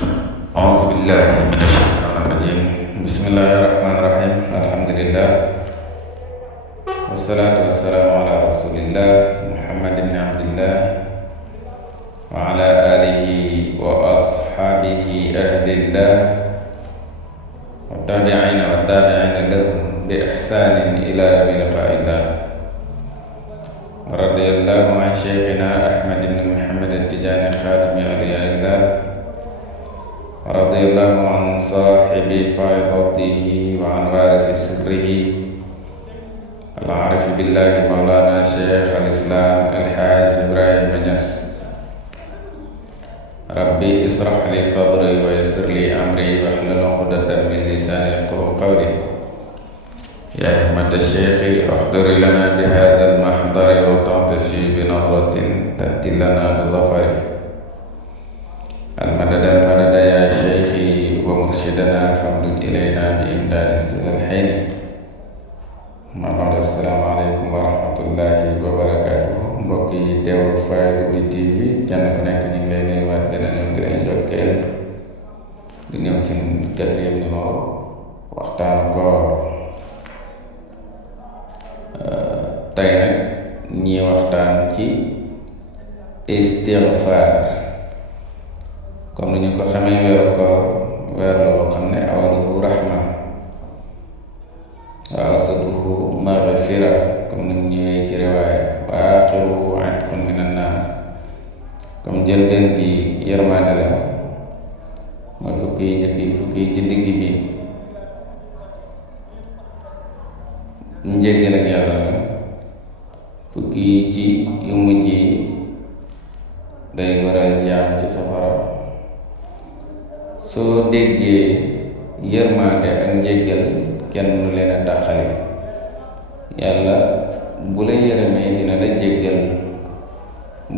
أعوذ بالله من الشيطان الرجيم بسم الله الرحمن الرحيم الحمد لله والصلاة والسلام على رسول الله محمد بن عبد الله وعلى آله وأصحابه أهل الله والتابعين لهم بإحسان إلى يوم لقاء الله ورضي الله عن شيخنا أحمد بن محمد التجاني خاتم أولياء الله ورضي الله عن صاحب فائضته وعن وارث سره العارف بالله مولانا شيخ الإسلام الحاج إبراهيم نياس ربي اشرح لي صدري ويسر لي أمري واحلل عقدة من لساني يفقهوا قولي يا همة الشيخ احضر لنا بهذا المحضر وتعطفي بنظرة تأتي لنا بظفر المدد يا شيخي ومرشدنا فامدد إلينا بإمداد في الحين ما بعد السلام عليكم ورحمة الله وبركاته mbokk yi teewlu Fayda bi TV kenn ku nekk ñu ngi lay nuyuwaat beneen yoon di leen jokkeel di ñëw ci 4e numéro waxtaanu koor tey nag ñi waxtaan ci istighfar comme ni ñu ko xamee weeru koor weer la woo xam ne awaluhu rahma wa awsatuhu maghfira comme ni mu ñëwee ci riwaaya wa axiruhu atqun minan naar comme njëlbeen gi yërmaande la mooy fukki yi njëkk yi fukki yi ci digg bi njéggal ak yàlla la fukki yi ci yu mujj yi day goral jaam ci safara soo déggee yërmaande ak njéggal kenn mënu leen a dàqale yàlla bu la yërëmee dina la jéggal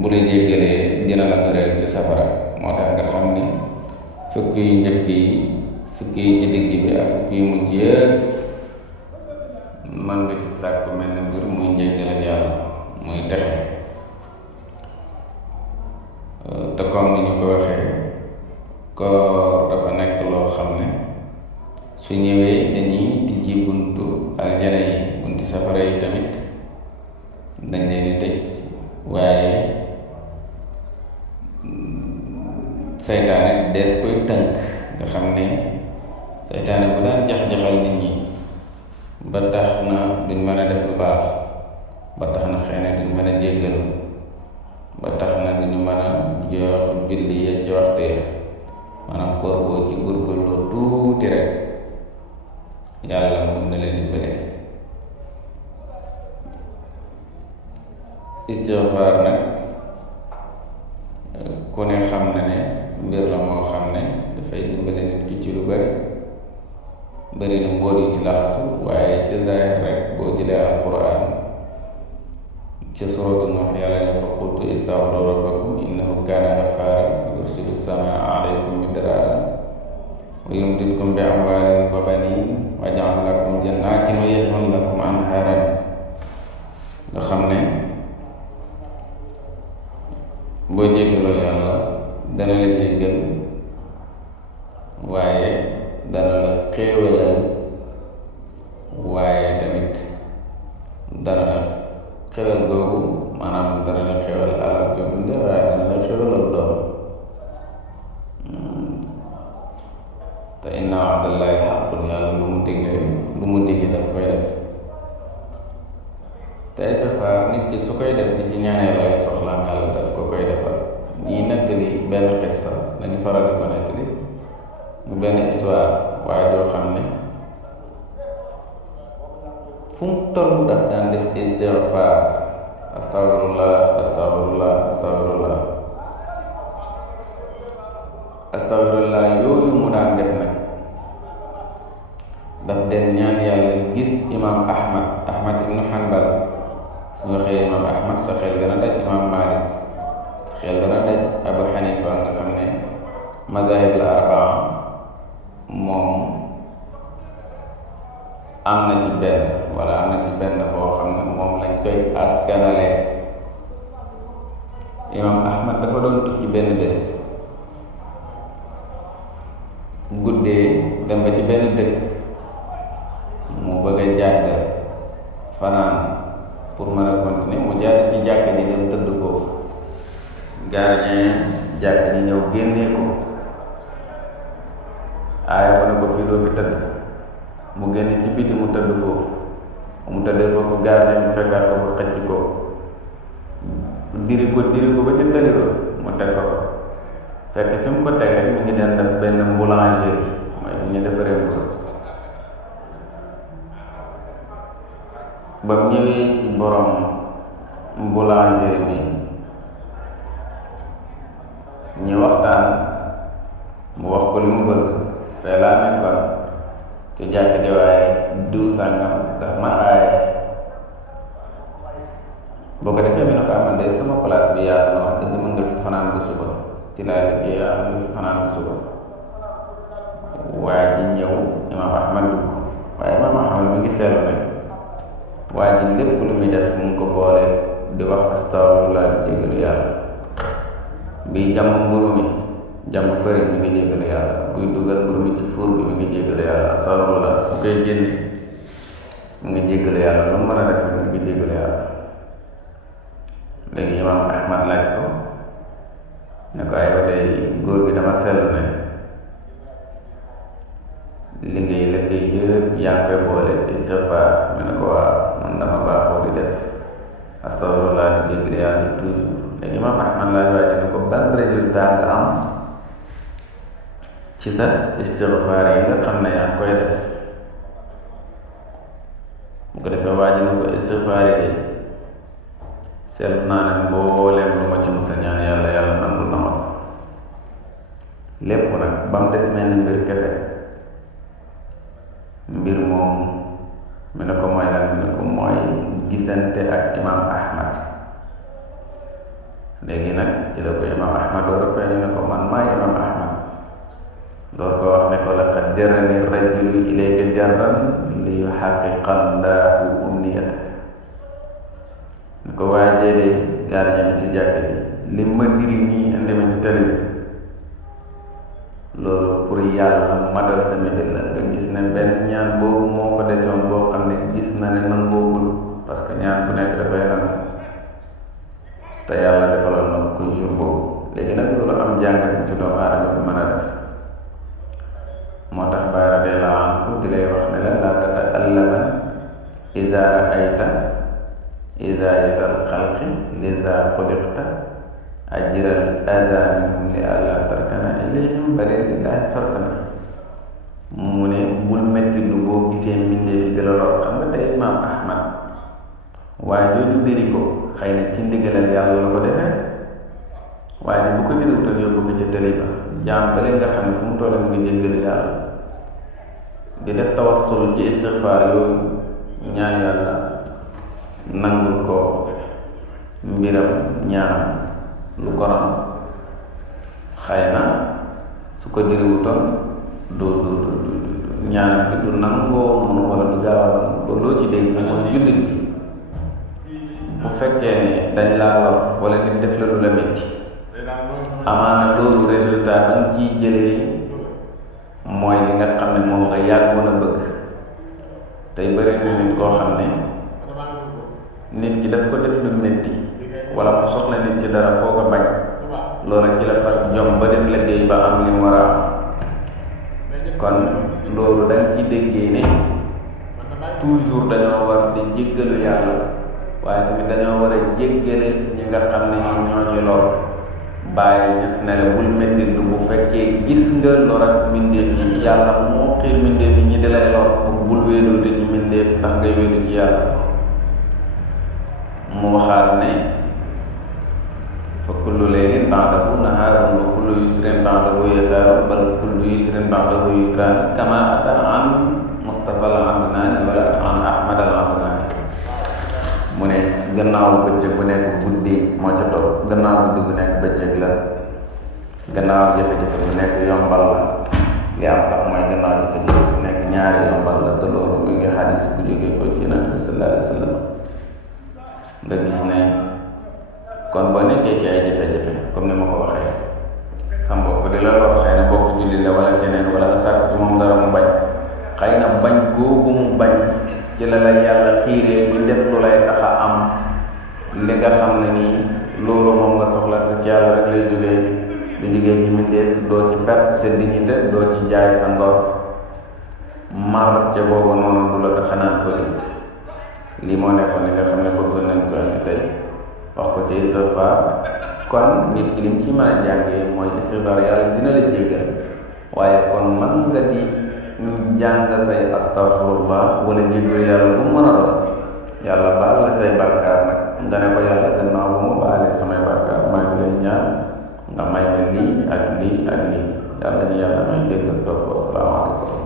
bu la jéggalee dina la goreel ci safara moo tax nga xam ni fukki yu njëkk yi fukki yi ci digg bi ak fukki yu mujj yëpp mën nga ci sàkku mel ne mbir muy njéggal ak yàlla muy texe te comme ni ñu ko waxee koor dafa nekk loo xam ne su ñëwee dañuy tijji buntu aljana yi bunti safara yi tamit dañ leen di tëj waaye saytaane dees koy tënk nga xam ne saytaane bu daan jax-jaxal nit ñi ba tax na duñ mën a def lu baax ba tax na xëy na duñ mën a jéggalu ba tax na duñu mën a jox julli ya ci waxtu ya maanaam koor boo ci góorgóorloo tuuti rek yàlla mun na leen dimbale istighfar nag ku ne xam na ne mbir la moo xam ne dafay dimbale nit ki ci lu bari na mbóot yi ci laxasu waaye ci zaahir rek boo jëlee alquran ci suratu Nuh yàlla ne fa qultu istaghfiru rabbakum innahu kaana ghaffaaran yursilu samaa alaykum midraaran wa yumdidkum bi amwaalin wa baniin wa yaj'al lakum jannaatin wa yaj'al lakum anhaaran nga xam ne boo jéggaloo yàlla dana la jéggal waaye dana la xéewalal waaye tamit dana la xéewal googu maanaam dana la xéewal alal ju dunde waaye dana la xéewalal doom te inna wa'dallahi haqqun yàlla lu mu digle daf koy def te istighfar nit ki su koy def di ci ñaanee lay soxlaam yàlla daf ko koy defal ñi nettali benn xissa dañu faral di ko nettali mu benn histoire waaye doo xam ne fu mu toll daf daan def istighfar astagfirullah yooyu mu daan def nag daf den ñaan yàlla gis imam ahmad ibnu hanbal su nga xëyee imam ahmad sa xel dana daj imam malik xel dana daj abu hanifa nga xam ne mazahib al arbaa moom am na ci benn boo xam ne moom lañ koy askanale imam ahmad dafa doon tukki benn bés guddee dem ba ci benn dëkk mu bëgg a jàdd fanaan pour mën a continuer mu jàdd ci jàkka ji dem tëdd foofu gardien jàkka ji ñëw génnee ko aaya ko ne ko fii doo fi tëdd mu génn ci biti mu tëdd foofu mu tëddee foofu gardien bi fekkaat ko fa xëcc ko diri ko ba ci tëli ko mu teg ko fa fekk fi mu ko teg rek mi ngi den def benn boulangerie mooy fi ñu defaree mburu ba mu ñëwee ci borom boulangerie bi ñu waxtaan mu wax ko li mu bëgg fee laa nekkoon ci jàkk ji waaye diw sàngam daf ma aaye boo ko defee mi ne ko aman de sama place bi yàlla na wax dëgg mën nga fi fanaan bu suba ci laa liggéey am nga fi fanaan bu suba waa ji ñëw imaam Ahmad dugg waaye imaam Ahmad mi ngi seetlu ne waa ji lépp lu muy def mu ngi ko boole di wax astafurlah di jégalu yàlla bii jàmm mburu mi jàmm fëri mi ngi jégalu yàlla buy dugal mburu mi ci fuur bi mi ngi jégalu yàlla astafurlah bu koy génne mu ngi jégalu yàlla lu mu mën a def mi ngi jégalu yàlla léegi imaam Ahmad laaj ko ne ko ay wa day góor gi dama seetlu ne liggéey yëpp yaa ngi koy boole istighfar mu ne ko waa man dama baaxoo di def astafurlah di jégalu yàlla toujours léegi imaam Ahmad laaj waaye ne ko ban résultat nga am ci sa istighfar yi nga xam ne yaa ngi koy def bu ko defee waa ji ne ko istighfar yi de seetlu naa ne mbooleem lu ma ci musa ñaan yàlla yàlla nangul na ma ko lépp nag ba mu des mel ni mbir kese mbir moom mu ne ko mooy lan mu ne ko mooy gisante ak imaam Ahmad léegi nag ci la ko imaam Ahmad door a feeñ ne ko man maay imaam Ahmad door ko wax ne ko laqad jarani rajulu ilayka jarran li yuhaqiqa Allahu umniyatak ne ko waajee de gardien bi ci jàkka ji li ma diri nii indi ma ci tali bi loolu pour yàlla matal sa mébét la nga gis ne benn ñaan boobu moo ko desoon boo xam ne gis na ne nangoogul parce que ñaan bu nekk dafay nangu te yàlla defaloon na ko jour boobu léegi nag loolu am jàngat bu ci doomu aadama bi mën a def moo tax Baay radiyallaahu anhu di lay wax ne la laa tata'allaman idaa ra'ayta idaayatal xalqi liza xuliqta ajral aza minhum li àlla tarkana ilayhim bali lillahi farkana mu ne bul metti lu boo gisee mbindee fi di la lor xam nga tey imaam Ahmad waaye jooju diri ko xëy na ci ndigalal yàlla la ko defee waaye bu ko diriwutoon yóbbu ko ci tëli ba jaam bale nga xam ne fu mu toll mu ngi jéggalu yàlla di def tawassul ci istighfar yooyu ñaan yàlla nangul ko mbiram ñaanam lu konoon xëy na su ko diriwutoon du ñaanam bi du nangoo noonu wala du gaaw a nangu ba loo ci dégg mooy jullit bi bu fekkee ne dañ laa lor wala nit def la lu la métti amaana loolu résultat dañ ciy jëlee mooy li nga xam ne moom nga yàggoon a bëgg tey bëri na nit koo xam ne nit ki daf ko def lu métti wala mu soxla nit ci dara koo ko bañ loolu ci la fas jom ba dem liggéey ba am li mu war a am kon loolu dañ ci déggee ne toujours dañoo war di jéggalu yàlla waaye tamit dañoo war a jéggale ñi nga xam ne ñoo ñu lor bàyyi ñes ne la bul métti lu bu fekkee gis nga lor ak mbindeef yi yàlla moo xiir mbindeef yi ñi di lay lor pour bul wéedoote ci mbindeef ndax ngay wéedu ci yàlla mu waxaat ne fa kullu laylin ba'dahu nahaarun wa kullu yusrin ba'dahu yasaarun bal kullu yusrin ba'dahu yusraan kama ata an Mustafa al-Adnaani wala an Ahmad al-Adnaani mu ne gannaaw bëccëg bu nekk guddi moo ca toog gannaaw guddi bu nekk bëccëg la gannaaw jafe-jafe bu nekk yombal la li am sax mooy gannaaw jafe-jafe bu nekk ñaari yombal la te loolu mu ngi xadis bu jógee ko ci Yonent bi sallallahu alayhi wa sallam nga gis ne kon boo nekkee ci ay jafe-jafe comme ni ma ko waxee sa mbokk di la lor xëy na bokk julli la wala keneen wala ci la la yàlla xiiree ci def lu lay tax a am li nga xam ne nii loolu moom nga soxla te ci yàlla rek lay jógee du jógee ci mbindeef doo ci perte sa dignité doo ci jaay sa ngor mar ca boobu noonu du la tax a naan fëtit lii moo nekkoon li nga xam ne bëgg nañ ko indi tey wax ko ci istighfar kon nit ki lim ci mën a jàngee mooy istighfar yàlla dina la jéggal waaye kon man nga di jàng say astaghfirullah wala jéggal yàlla bu mu mën a doon yàlla baal la say bàkkaar nag nga ne ko yàlla gannaaw bu ma baalee samay bàkkaar maa ngi lay ñaan nga may ma lii ak lii ak lii yàlla ñu yàlla may dégg ak topp. Asalaamaaleykum.